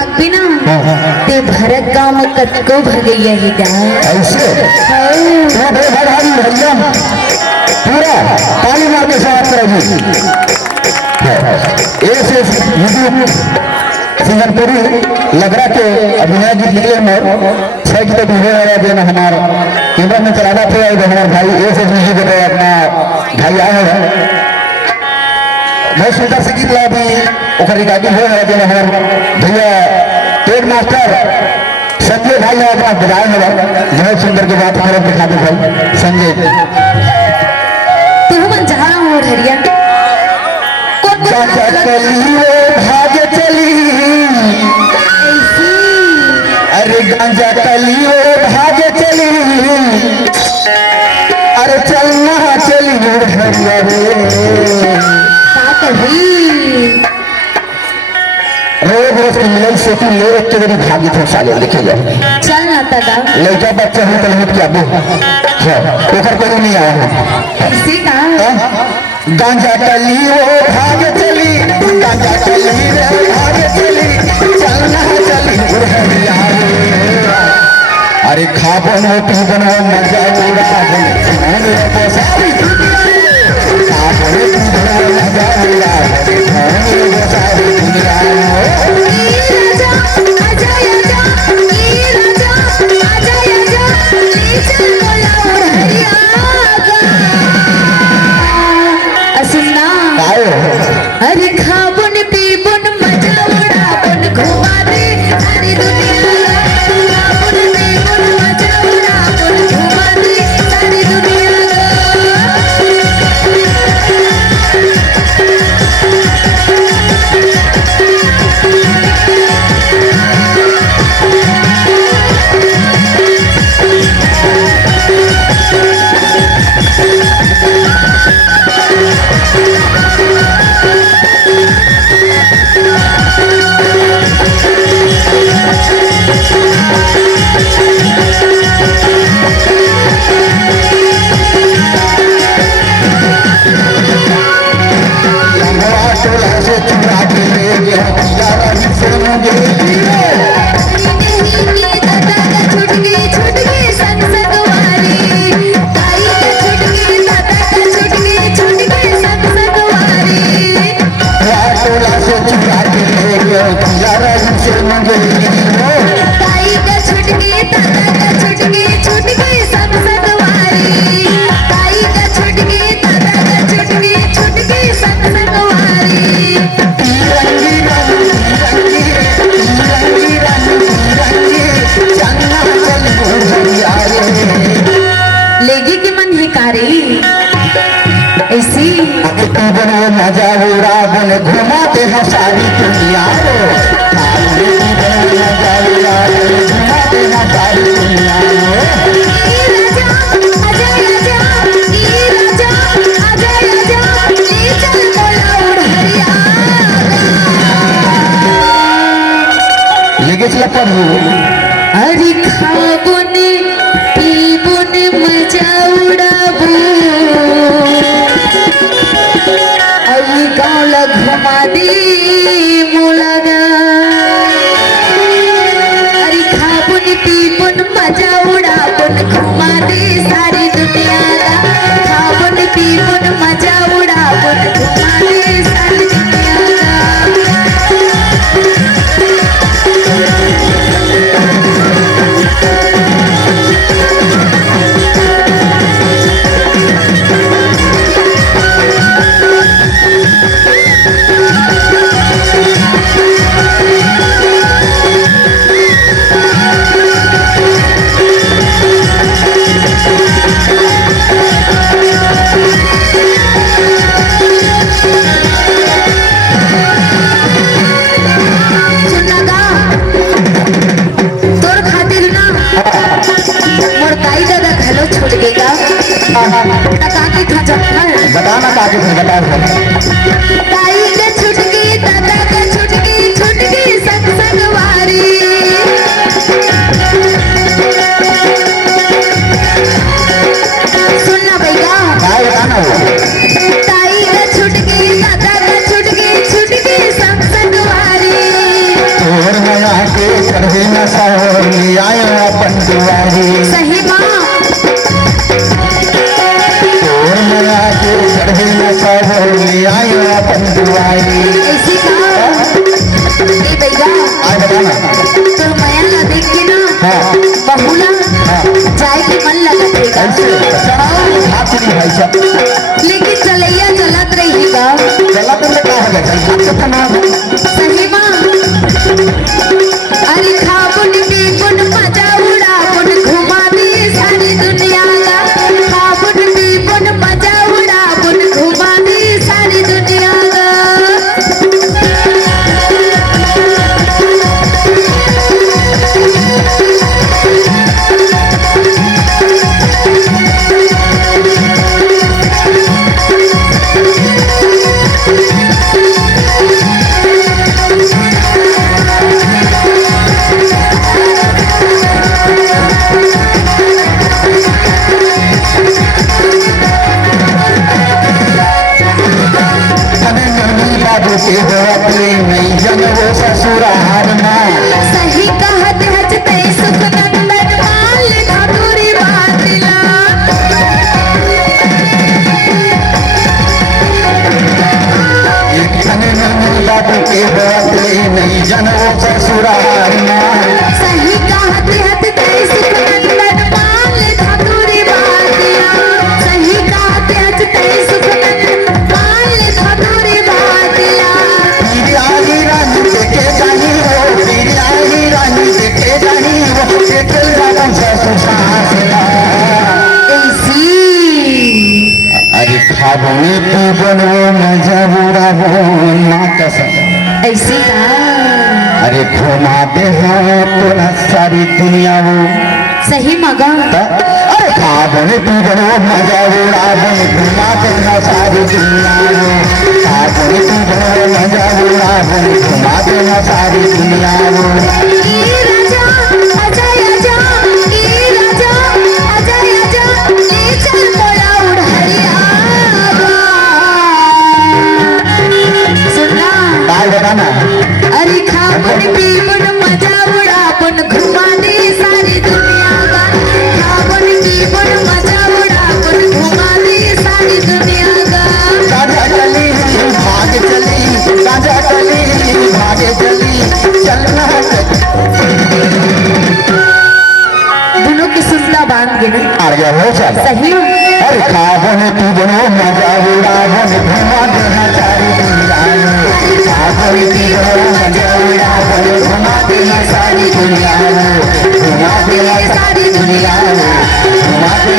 बिना ते भरत गांव में कतको भगैया ही गा ऐसे तो भाई भैया पूरा ताली मार के स्वागत करेगी। ऐसे सिंगनपुरी लगरा के अभिनय गीत निकले मोर छह गीत बिहे वाला दिन हमारा केंद्र में चलाना थे हमारे भाई ऐसे म्यूजिक पे अपना भाई आए हैं बहुत सुंदर से गीत ला भी ओकर रिकॉर्डिंग हो रहा है हमारे भैया टेड मास्टर संजय भाई ने अपना बजाए हैं बहुत सुंदर की बात हमारे दिखा दे भाई संजय तू मन जा रहा हूँ हरिया भाग चली अरे गांजा कली भाग चली अरे चलना चली हरिया रोज रोज की मिलन से तू ले एक तेरी भागी थे साले लिखे जाए चल ना तदा लड़का बच्चा हो तो नहीं किया बो ओकर कोई नहीं आया ऐसे का गांजा कली वो भाग चली गांजा कली रे भाग चली चलना चली हरिया अरे खा बनो पी बनो मजा उड़ा बनो बसारी खा बनो पी बनो मजा उड़ा बनो बसारी अरे खाबुन पीबुन मजा उड़ाबुन घुमा दे सारी दुनिया खाबुन पीबुन मजा उड़ाबुन घुमा दे सारी दुनिया मजा उड़ा बन घुमाते हैं सारी दुनिया घुमाते हैं सारी दुनिया लेके चला पढ़ू अरे खाबुन पीबुन मजा उड़ाबू गाँव लग घुमा दी मुलगा अरे खाबुन पीबुन मजा उड़ाबुन घुमा दे सारी दुनिया खाबुन पीबुन मजा उड़ाबुन घुमा दे सारी दुनिया बताना ताकि बता ताई का छुटकी दादा का छुटकी संग संगवारी सुनना भैया ताई का छुटकी दादा का छुटकी संग संगवारी चढ़े न सही आयो अपन दुआरी सही माँ तोर मया के चढ़े न सही आयो अपन दुआरी ऐसी का ए भैया आए बताना तो माया ला देख के ना हाँ बहुला हाँ जाए के मन लगत रहेगा ऐसे हाथ नहीं भाई साहब लेकिन चलैया चलत रहेगा चला तुमने क्या हो गया चल हाथ का नाम सही माँ अरे खाबुन पीबुन मजा उड़ाबुन घुमा दी सारी दुनिया का खाबुन पीबुन मजा उड़ाबुन घुमा दी सारी दुनिया का के हो अपने नहीं जनवो ससुराल में सही कहत हजते सुख नंदन माल धतुरी बातिला एक खने नहीं बाबू के हो अपने नहीं जनवो ससुराल में सही कहत हजते सुख नंदन माल धतुरी बातिला सही कहत हजते सुख नंदन माल धतुरी बातिला बिरयानी रानी देखे जानी हो बिरयानी रानी देखे जानी वो देखे जाना ससुर सासला अरे खाबने पीबन वो मजा बुरा वो माँ कसम ऐसी का अरे घुमा दे हाँ पूरा सारी दुनिया वो सही मगा अरे खाबने पीबन वो मजा बुरा वो घुमा दे हाँ सारी दुनिया वो खाबने पीबन वो मजा बुरा वो घुमा दे हाँ सारी दुनिया वो ए राजा आजा आजा ए राजा आजा आजा ले चल मोरा उड़हरिया सुनना बाल बताना अरे खाबुन पीबुन मजा उड़ाबुन घुमा दे सारी दुनिया का खाबुन पीबुन मजा उड़ाबुन घुमा दे सारी दुनिया का राजा चली भाग चली राजा चली भागे चली चलना दोनों की सुनना बांध के ना आ गया हो चल सही हो अरे खाबन तू बनो मजा उड़ाबन घुमा देना सारी दुनिया में खाबन तू बनो मजा उड़ाबन घुमा देना सारी दुनिया में घुमा देना सारी दुनिया में घुमा देना